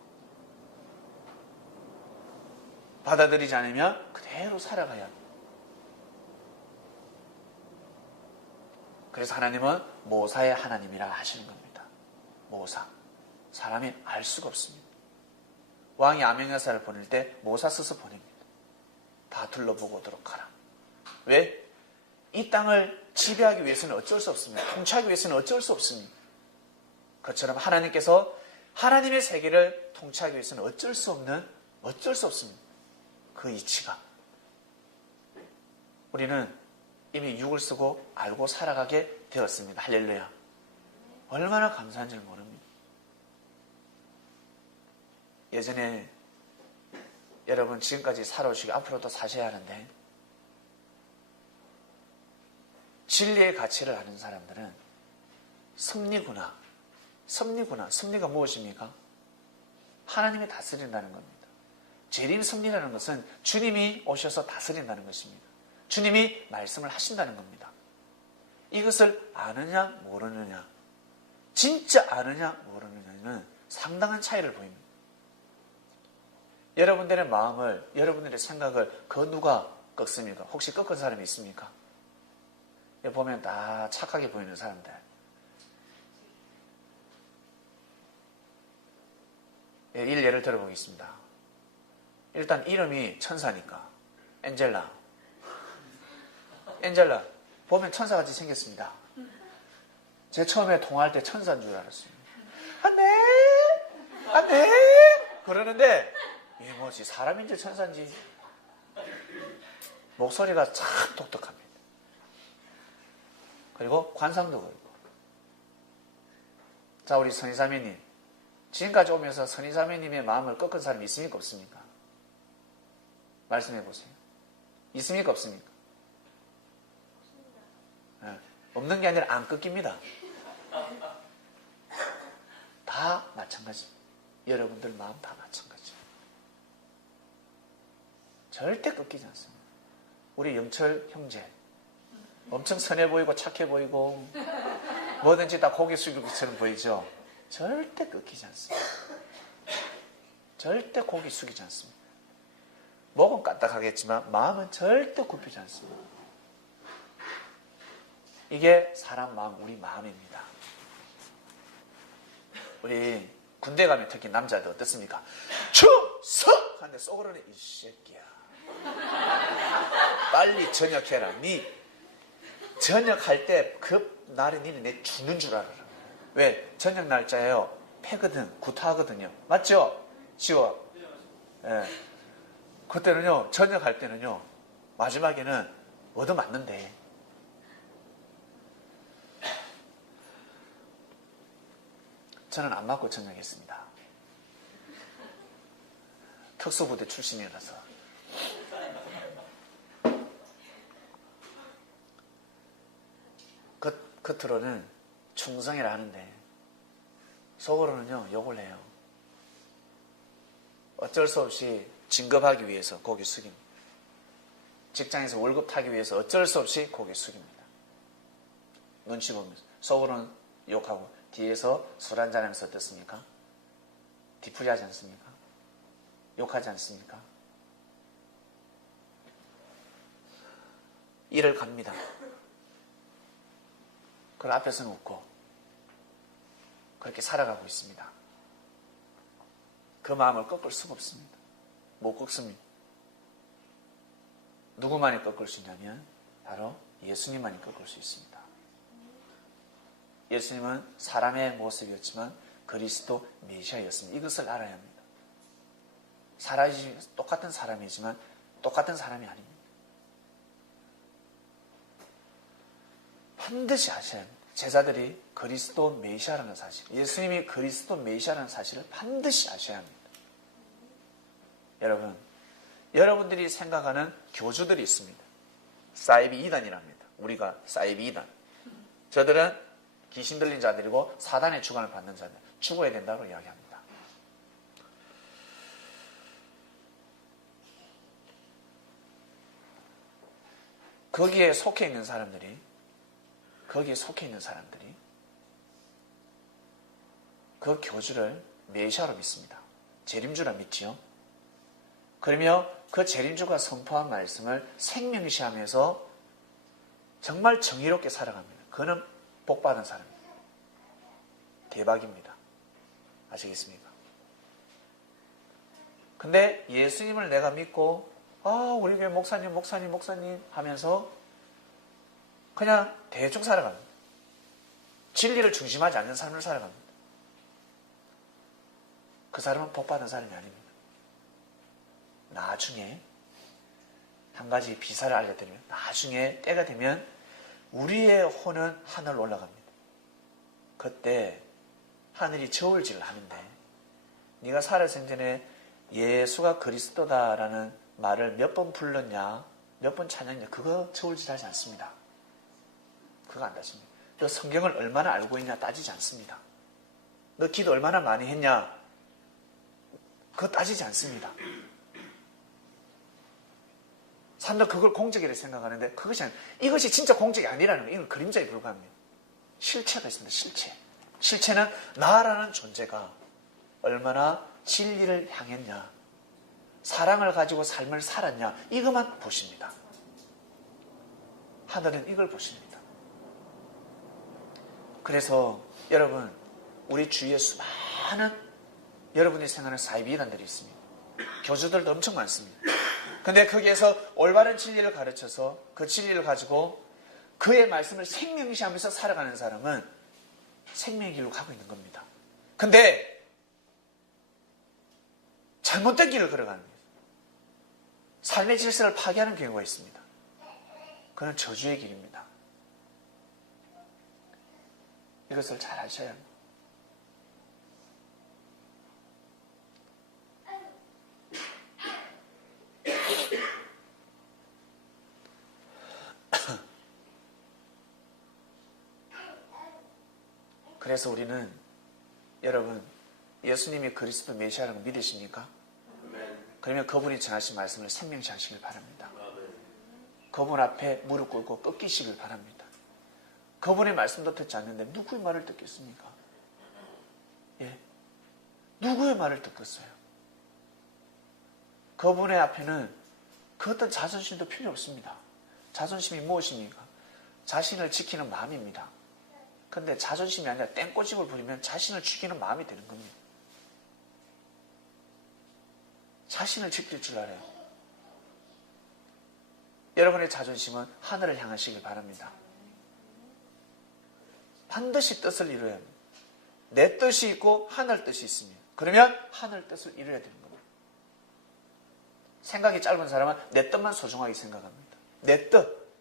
받아들이지 않으면 그대로 살아가야 합니다. 그래서 하나님은 모사의 하나님이라 하시는 겁니다. 모사. 사람이 알 수가 없습니다. 왕이 암행야사를 보낼 때 모사 써서 보냅니다. 다 둘러보고 오도록 하라. 왜? 이 땅을 지배하기 위해서는 어쩔 수 없습니다. 통치하기 위해서는 어쩔 수 없습니다. 그것처럼 하나님께서 하나님의 세계를 통치하기 위해서는 어쩔 수 없습니다. 그 이치가. 우리는 이미 육을 쓰고 알고 살아가게 되었습니다. 할렐루야. 얼마나 감사한지를 모릅니다. 예전에 여러분 지금까지 살아오시고 앞으로도 사셔야 하는데, 진리의 가치를 아는 사람들은 섭리구나. 섭리가 무엇입니까? 하나님이 다스린다는 겁니다. 재림 섭리라는 것은 주님이 오셔서 다스린다는 것입니다. 주님이 말씀을 하신다는 겁니다. 이것을 아느냐 모르느냐, 진짜 아느냐 모르느냐는 상당한 차이를 보입니다. 여러분들의 마음을, 여러분들의 생각을 그 누가 꺾습니까? 혹시 꺾은 사람이 있습니까? 여기 보면 다 착하게 보이는 사람들. 예를 들어보겠습니다. 일단 이름이 천사니까 엔젤라 보면 천사같이 생겼습니다. 제가 처음에 통화할 때 천사인 줄 알았어요. 네 그러는데 이게 뭐지, 사람인지 천사인지. 목소리가 참 독특합니다. 그리고 관상도 그렇고. 자, 우리 선희사매님, 지금까지 오면서 선희사매님의 마음을 꺾은 사람이 있습니까 없습니까? 말씀해 보세요. 있습니까 없습니까? 네. 없는 게 아니라 안 꺾입니다. 다 마찬가지. 여러분들 마음 다 마찬가지. 절대 꺾이지 않습니다. 우리 영철 형제 엄청 선해 보이고 착해 보이고 뭐든지 다 고개 숙이는 것처럼 보이죠? 절대 꺾이지 않습니다. 절대 고개 숙이지 않습니다. 목은 까딱하겠지만 마음은 절대 굽히지 않습니다. 이게 사람 마음, 우리 마음입니다. 우리 군대 가면 특히 남자들 어떻습니까? 충성! 하는데 속으로는 이 새끼야, 빨리 전역해라. 니 전역할 때 그 날에 니는 내 죽는 줄 알아라. 왜? 전역 날짜예요. 패거든, 구타하거든요. 맞죠? 지워. 예. 그때는요, 전역할 때는요, 마지막에는 얻어맞는데. 저는 안 맞고 전역했습니다. 특수부대 출신이라서. 겉으로는 충성이라 하는데 속으로는요 욕을 해요. 어쩔 수 없이 진급하기 위해서 고개 숙입니다. 직장에서 월급 타기 위해서 어쩔 수 없이 고개 숙입니다. 눈치 보면서. 속으로는 욕하고 뒤에서 술 한잔하면서 어떻습니까? 뒤풀이 하지 않습니까? 욕하지 않습니까? 일을 갑니다. 그 앞에서는 웃고 그렇게 살아가고 있습니다. 그 마음을 꺾을 수가 없습니다. 못 꺾습니다. 누구만이 꺾을 수 있냐면 바로 예수님만이 꺾을 수 있습니다. 예수님은 사람의 모습이었지만 그리스도 메시아였습니다. 이것을 알아야 합니다. 똑같은 사람이지만 똑같은 사람이 아닙니다. 반드시 아셔야 합니다. 제자들이 그리스도 메시아라는 사실, 예수님이 그리스도 메시아라는 사실을 반드시 아셔야 합니다. 여러분, 여러분들이 생각하는 교주들이 있습니다. 사이비 이단이랍니다. 우리가 사이비 이단. 저들은 귀신 들린 자들이고 사단의 주관을 받는 자들, 죽어야 된다고 이야기합니다. 거기에 속해 있는 사람들이 그 교주를 메시아로 믿습니다. 재림주라 믿지요. 그러며 그 재림주가 선포한 말씀을 생명시하면서 정말 정의롭게 살아갑니다. 그는 복받은 사람입니다. 대박입니다. 아시겠습니까? 근데 예수님을 내가 믿고 우리 교회 목사님 하면서 그냥 대충 살아갑니다. 진리를 중심하지 않는 삶을 살아갑니다. 그 사람은 복받은 사람이 아닙니다. 나중에 한 가지 비사를 알려드리면 나중에 때가 되면 우리의 혼은 하늘 올라갑니다. 그때 하늘이 저울질을 하는데 네가 살아생 전에 예수가 그리스도다라는 말을 몇 번 불렀냐, 몇 번 찬양했냐, 그거 저울질하지 않습니다. 그거 안 따집니다. 너 성경을 얼마나 알고 있냐 따지지 않습니다. 너 기도 얼마나 많이 했냐 그거 따지지 않습니다. 사람들 그걸 공적이라고 생각하는데 이것이 진짜 공적이 아니라는 거예요. 이건 그림자에 불과합니다. 실체가 있습니다. 실체는 나라는 존재가 얼마나 진리를 향했냐, 사랑을 가지고 삶을 살았냐, 이것만 보십니다. 하늘은 이걸 보십니다. 그래서 여러분, 우리 주위에 수많은 여러분이 생각하는 사이비 이단들이 있습니다. 교주들도 엄청 많습니다. 근데 거기에서 올바른 진리를 가르쳐서 그 진리를 가지고 그의 말씀을 생명시하면서 살아가는 사람은 생명의 길로 가고 있는 겁니다. 근데 잘못된 길을 걸어가는 거예요. 삶의 질서를 파괴하는 경우가 있습니다. 그건 저주의 길입니다. 이것을 잘 아셔야 합니다. 그래서 우리는 여러분 예수님이 그리스도 메시아라고 믿으십니까? 그러면 그분이 전하신 말씀을 생명시 하시길 바랍니다. 그분 앞에 무릎 꿇고 꺾이시길 바랍니다. 그분의 말씀도 듣지 않는데 누구의 말을 듣겠습니까? 예, 누구의 말을 듣겠어요? 그분의 앞에는 그 어떤 자존심도 필요 없습니다. 자존심이 무엇입니까? 자신을 지키는 마음입니다. 근데 자존심이 아니라 땡꼬집을 부리면 자신을 지키는 마음이 되는 겁니다. 자신을 지킬 줄 알아요. 여러분의 자존심은 하늘을 향하시길 바랍니다. 반드시 뜻을 이루어야 합니다. 내 뜻이 있고 하늘 뜻이 있습니다. 그러면 하늘 뜻을 이루어야 되는 겁니다. 생각이 짧은 사람은 내 뜻만 소중하게 생각합니다. 내 뜻,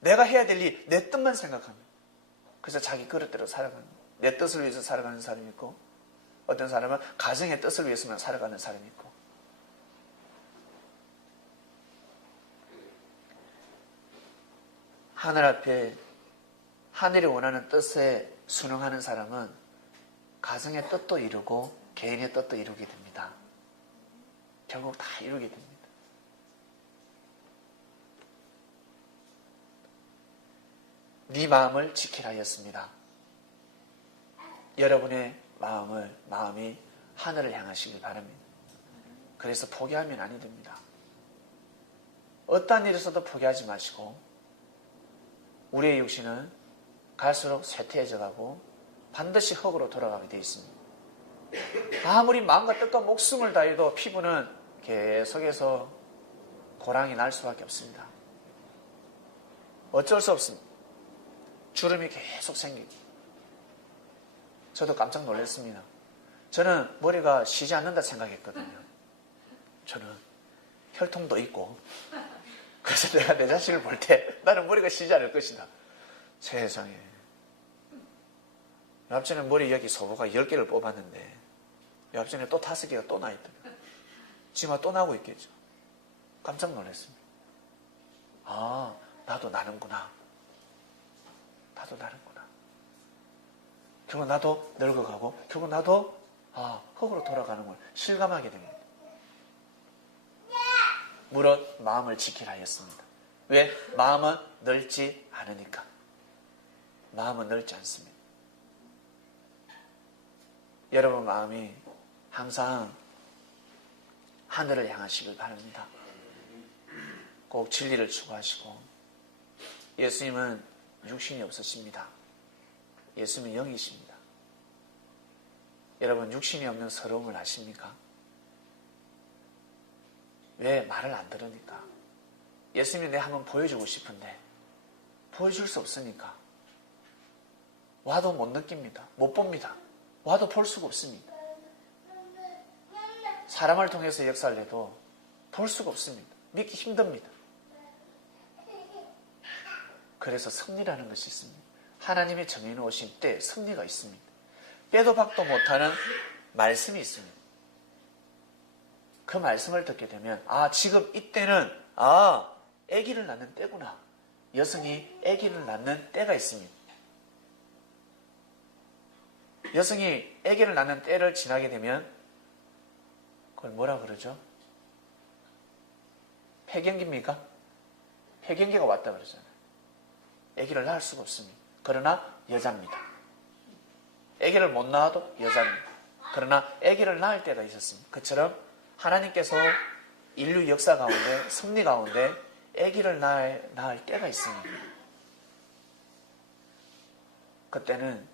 내가 해야 될 일, 내 뜻만 생각합니다. 그래서 자기 그릇대로 살아가는 거예요. 내 뜻을 위해서 살아가는 사람이 있고 어떤 사람은 가정의 뜻을 위해서만 살아가는 사람이 있고 하늘 앞에 하늘이 원하는 뜻에 순응하는 사람은 가정의 뜻도 이루고 개인의 뜻도 이루게 됩니다. 결국 다 이루게 됩니다. 네 마음을 지키라 하였습니다. 여러분의 마음이 하늘을 향하시길 바랍니다. 그래서 포기하면 아니 됩니다. 어떠한 일이 있어도 포기하지 마시고, 우리의 육신은 갈수록 쇠퇴해져 가고 반드시 흙으로 돌아가게 되어 있습니다. 아무리 마음과 뜻과 목숨을 다해도 피부는 계속해서 고랑이 날 수밖에 없습니다. 어쩔 수 없습니다. 주름이 계속 생깁니다. 저도 깜짝 놀랐습니다. 저는 머리가 쉬지 않는다 생각했거든요. 저는 혈통도 있고, 그래서 내가 내 자신을 볼 때 나는 머리가 쉬지 않을 것이다. 세상에. 옆전에 머리 여기 소보가 10개를 뽑았는데 옆전에 또 5개가 또 나 있더라고요. 지금 또 나고 있겠죠. 깜짝 놀랐습니다. 아, 나도 나는구나. 나도 나는구나. 결국 나도 늙어가고 결국 나도 흙으로 돌아가는 걸 실감하게 됩니다. 무릇 마음을 지키라 하였습니다. 왜? 마음은 넓지 않으니까. 마음은 넓지 않습니다. 여러분 마음이 항상 하늘을 향하시길 바랍니다. 꼭 진리를 추구하시고, 예수님은 육신이 없으십니다. 예수님은 영이십니다. 여러분 육신이 없는 서러움을 아십니까? 왜? 말을 안 들으니까. 예수님이 내 한번 보여주고 싶은데 보여줄 수 없으니까. 와도 못 느낍니다. 못 봅니다. 와도 볼 수가 없습니다. 사람을 통해서 역사를 해도 볼 수가 없습니다. 믿기 힘듭니다. 그래서 섭리라는 것이 있습니다. 하나님이 정해놓으신 때 섭리가 있습니다. 빼도 박도 못하는 말씀이 있습니다. 그 말씀을 듣게 되면 지금 이때는 아기를 낳는 때구나. 여성이 아기를 낳는 때가 있습니다. 여성이 아기를 낳는 때를 지나게 되면 그걸 뭐라 그러죠? 폐경기입니까? 폐경기가 왔다 그러잖아요. 아기를 낳을 수가 없습니다. 그러나 여자입니다. 아기를 못 낳아도 여자입니다. 그러나 아기를 낳을 때가 있었습니다. 그처럼 하나님께서 인류 역사 가운데, 섭리 가운데 아기를 낳을 때가 있습니다. 그때는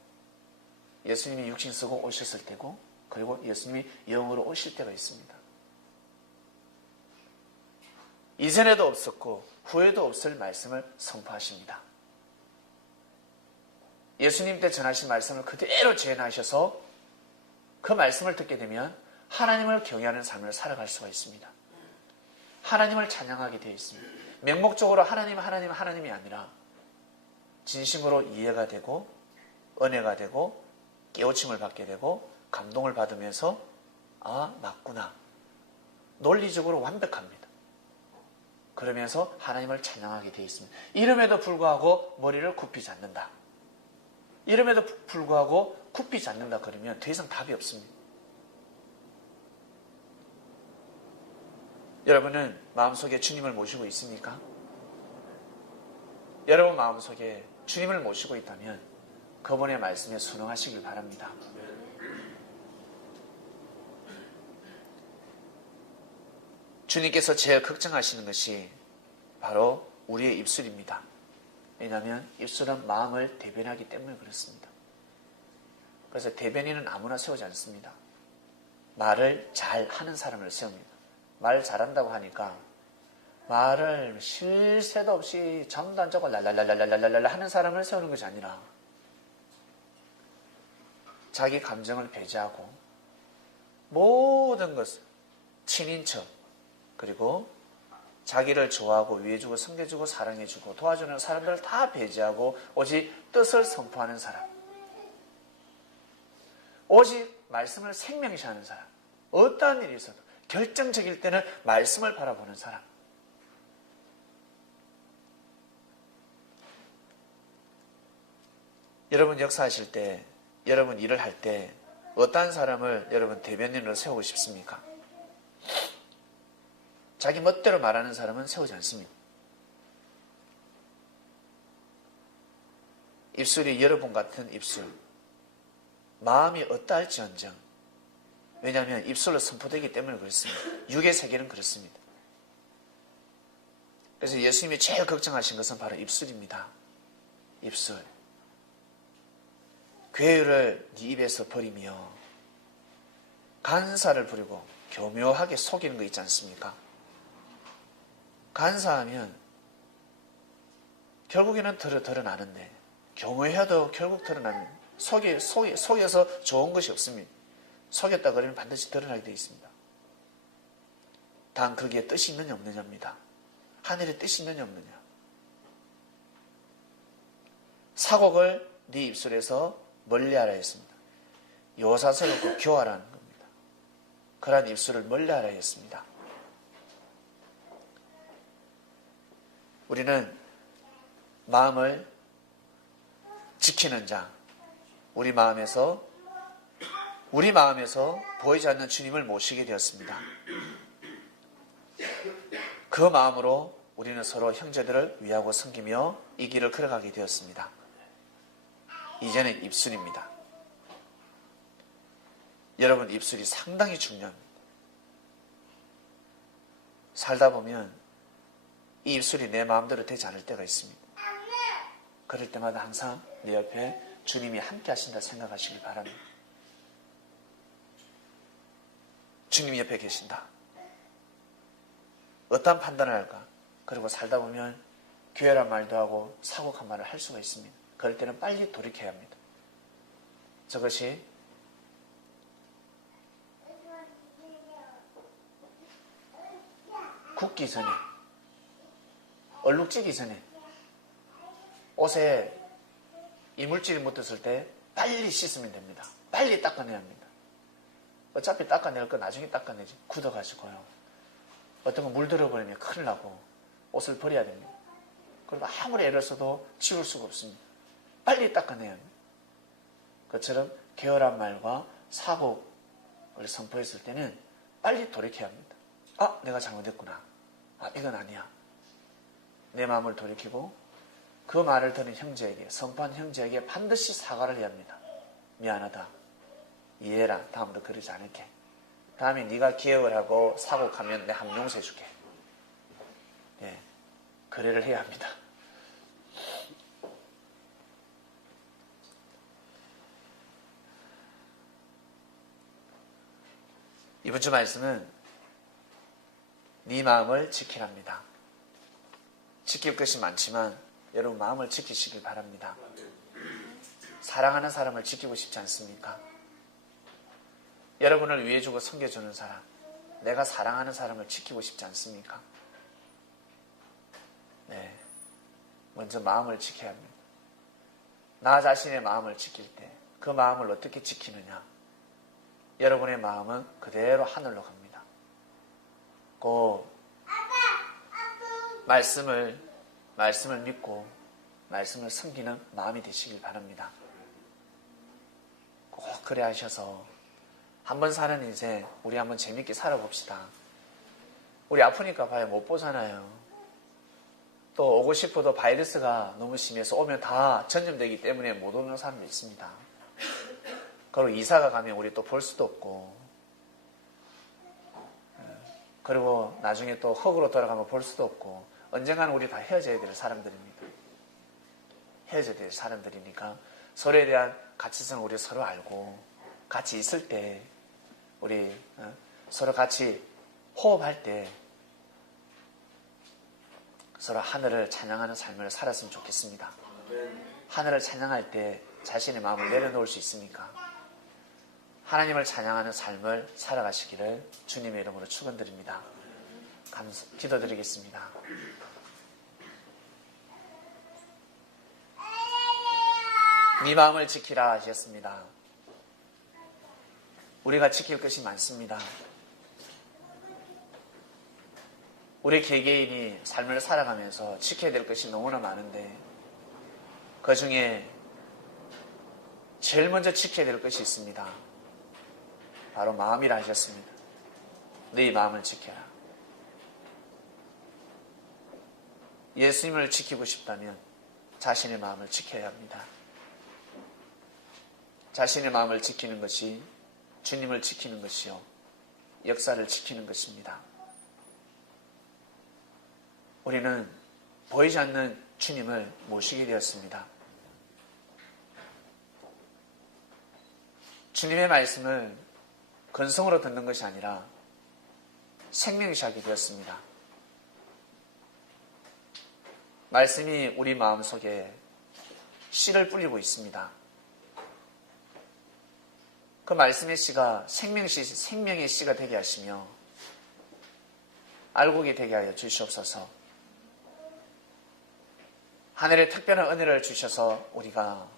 예수님이 육신 쓰고 오셨을 때고, 그리고 예수님이 영으로 오실 때가 있습니다. 이전에도 없었고 후에도 없을 말씀을 선포하십니다. 예수님 때 전하신 말씀을 그대로 재현하셔서 그 말씀을 듣게 되면 하나님을 경외하는 삶을 살아갈 수가 있습니다. 하나님을 찬양하게 되어 있습니다. 맹목적으로 하나님이 아니라 진심으로 이해가 되고 은혜가 되고 깨우침을 받게 되고 감동을 받으면서 맞구나. 논리적으로 완벽합니다. 그러면서 하나님을 찬양하게 되어 있습니다. 이름에도 불구하고 머리를 굽히지 않는다. 이름에도 불구하고 굽히지 않는다 그러면 더 이상 답이 없습니다. 여러분은 마음속에 주님을 모시고 있습니까? 여러분 마음속에 주님을 모시고 있다면 그분의 말씀에 순응하시길 바랍니다. 주님께서 제일 걱정하시는 것이 바로 우리의 입술입니다. 왜냐하면 입술은 마음을 대변하기 때문에 그렇습니다. 그래서 대변인은 아무나 세우지 않습니다. 말을 잘하는 사람을 세웁니다. 말 잘한다고 하니까 말을 쉴 새도 없이 잠도 안 자고 랄랄랄랄랄랄랄 하는 사람을 세우는 것이 아니라 자기 감정을 배제하고 모든 것을 친인척 그리고 자기를 좋아하고 위해주고 섬겨주고 사랑해주고 도와주는 사람들을 다 배제하고 오직 뜻을 선포하는 사람, 오직 말씀을 생명시하는 사람, 어떠한 일이 있어도 결정적일 때는 말씀을 바라보는 사람. 여러분 역사하실 때, 여러분 일을 할 때 어떠한 사람을 여러분 대변인으로 세우고 싶습니까? 자기 멋대로 말하는 사람은 세우지 않습니다. 입술이 여러분 같은 입술, 마음이 어떠할지언정, 왜냐하면 입술로 선포되기 때문에 그렇습니다. 육의 세계는 그렇습니다. 그래서 예수님이 제일 걱정하신 것은 바로 입술입니다. 입술. 괴유를 네 입에서 버리며 간사를 부리고 교묘하게 속이는 거 있지 않습니까? 간사하면 결국에는 드러나는데 교묘해도 결국 드러나는 속여서 좋은 것이 없습니다. 속였다 그러면 반드시 드러나게 되어 있습니다. 단 거기에 뜻이 있느냐 없느냐입니다. 하늘의 뜻이 있느냐 없느냐. 사곡을 네 입술에서 멀리하라 했습니다. 요사스럽고 교활하는 겁니다. 그러한 입술을 멀리하라 했습니다. 우리는 마음을 지키는 자, 우리 마음에서 보이지 않는 주님을 모시게 되었습니다. 그 마음으로 우리는 서로 형제들을 위하고 섬기며 이 길을 걸어가게 되었습니다. 이제는 입술입니다. 여러분, 입술이 상당히 중요합니다. 살다 보면 이 입술이 내 마음대로 되지 않을 때가 있습니다. 그럴 때마다 항상 내 옆에 주님이 함께 하신다 생각하시길 바랍니다. 주님이 옆에 계신다. 어떠한 판단을 할까? 그리고 살다 보면 교회란 말도 하고 사곡한 말을 할 수가 있습니다. 그럴 때는 빨리 돌이켜야 합니다. 저것이 굽기 전에, 얼룩지기 전에, 옷에 이물질이 묻었을 때 빨리 씻으면 됩니다. 빨리 닦아내야 합니다. 어차피 닦아낼 거 나중에 닦아내지. 굳어가지고요. 어떤 거 물들어버리면 큰일 나고 옷을 버려야 됩니다. 그리고 아무리 애를 써도 지울 수가 없습니다. 빨리 닦아내야 합니다. 그처럼 게으른 말과 사곡을 선포했을 때는 빨리 돌이켜야 합니다. 아, 내가 잘못했구나. 아, 이건 아니야. 내 마음을 돌이키고 그 말을 들은 형제에게, 선포한 형제에게 반드시 사과를 해야 합니다. 미안하다. 이해해라. 다음부터 그러지 않을게. 다음에 네가 기억을 하고 사곡하면 내가 한번 용서해 줄게. 예, 그래를 해야 합니다. 이번 주 말씀은 네 마음을 지키랍니다. 지킬 것이 많지만 여러분 마음을 지키시길 바랍니다. 사랑하는 사람을 지키고 싶지 않습니까? 여러분을 위해주고 섬겨주는 사람, 내가 사랑하는 사람을 지키고 싶지 않습니까? 네, 먼저 마음을 지켜야 합니다. 나 자신의 마음을 지킬 때 그 마음을 어떻게 지키느냐? 여러분의 마음은 그대로 하늘로 갑니다. 그 말씀을 믿고 말씀을 섬기는 마음이 되시길 바랍니다. 꼭 그래 하셔서 한번 사는 인생 우리 한번 재밌게 살아봅시다. 우리 아프니까 봐요. 못 보잖아요. 또 오고 싶어도 바이러스가 너무 심해서 오면 다 전염되기 때문에 못 오는 사람도 있습니다. 그리고 이사가 가면 우리 또 볼 수도 없고, 그리고 나중에 또 흙으로 돌아가면 볼 수도 없고, 언젠가는 우리 다 헤어져야 될 사람들입니다. 헤어져야 될 사람들이니까 서로에 대한 가치성을 우리 서로 알고 같이 있을 때 우리 서로 같이 호흡할 때 서로 하늘을 찬양하는 삶을 살았으면 좋겠습니다. 하늘을 찬양할 때 자신의 마음을 내려놓을 수 있습니까? 하나님을 찬양하는 삶을 살아가시기를 주님의 이름으로 축원드립니다. 기도드리겠습니다. 네 마음을 지키라 하셨습니다. 우리가 지킬 것이 많습니다. 우리 개개인이 삶을 살아가면서 지켜야 될 것이 너무나 많은데 그 중에 제일 먼저 지켜야 될 것이 있습니다. 바로 마음이라 하셨습니다. 네 마음을 지켜라. 예수님을 지키고 싶다면 자신의 마음을 지켜야 합니다. 자신의 마음을 지키는 것이 주님을 지키는 것이요, 역사를 지키는 것입니다. 우리는 보이지 않는 주님을 모시게 되었습니다. 주님의 말씀을 근성으로 듣는 것이 아니라 생명시하게 되었습니다. 말씀이 우리 마음속에 씨를 뿌리고 있습니다. 그 말씀의 씨가 생명의 씨가 되게 하시며 알곡이 되게 하여 주시옵소서. 하늘의 특별한 은혜를 주셔서 우리가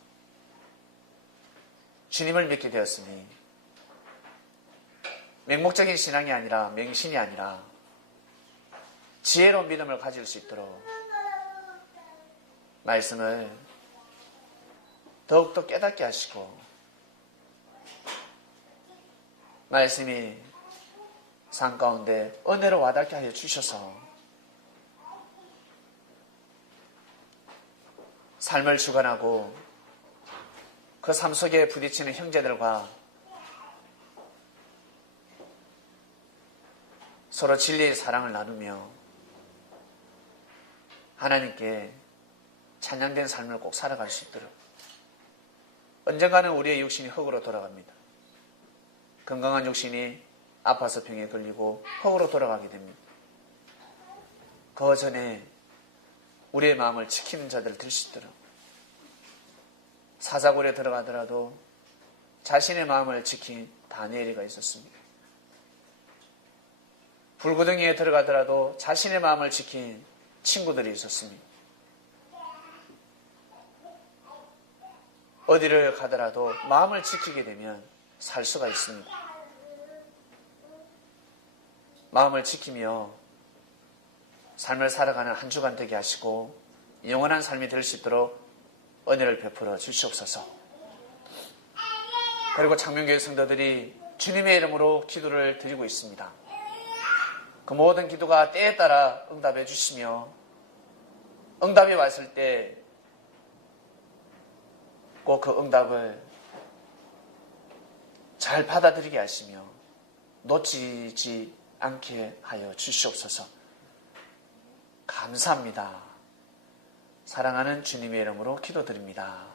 주님을 믿게 되었으니 맹목적인 신앙이 아니라 맹신이 아니라 지혜로운 믿음을 가질 수 있도록 말씀을 더욱더 깨닫게 하시고 말씀이 삶 가운데 은혜로 와닿게 하여 주셔서 삶을 주관하고 그 삶 속에 부딪히는 형제들과 서로 진리의 사랑을 나누며 하나님께 찬양된 삶을 꼭 살아갈 수 있도록. 언젠가는 우리의 육신이 흙으로 돌아갑니다. 건강한 육신이 아파서 병에 걸리고 흙으로 돌아가게 됩니다. 그 전에 우리의 마음을 지키는 자들을 들 수 있도록 사자굴에 들어가더라도 자신의 마음을 지킨 다니엘이가 있었습니다. 불구덩이에 들어가더라도 자신의 마음을 지킨 친구들이 있었습니다. 어디를 가더라도 마음을 지키게 되면 살 수가 있습니다. 마음을 지키며 삶을 살아가는 한 주간 되게 하시고 영원한 삶이 될 수 있도록 은혜를 베풀어 주시옵소서. 그리고 창명교회 성도들이 주님의 이름으로 기도를 드리고 있습니다. 그 모든 기도가 때에 따라 응답해 주시며 응답이 왔을 때 꼭 그 응답을 잘 받아들이게 하시며 놓치지 않게 하여 주시옵소서. 감사합니다. 사랑하는 주님의 이름으로 기도드립니다.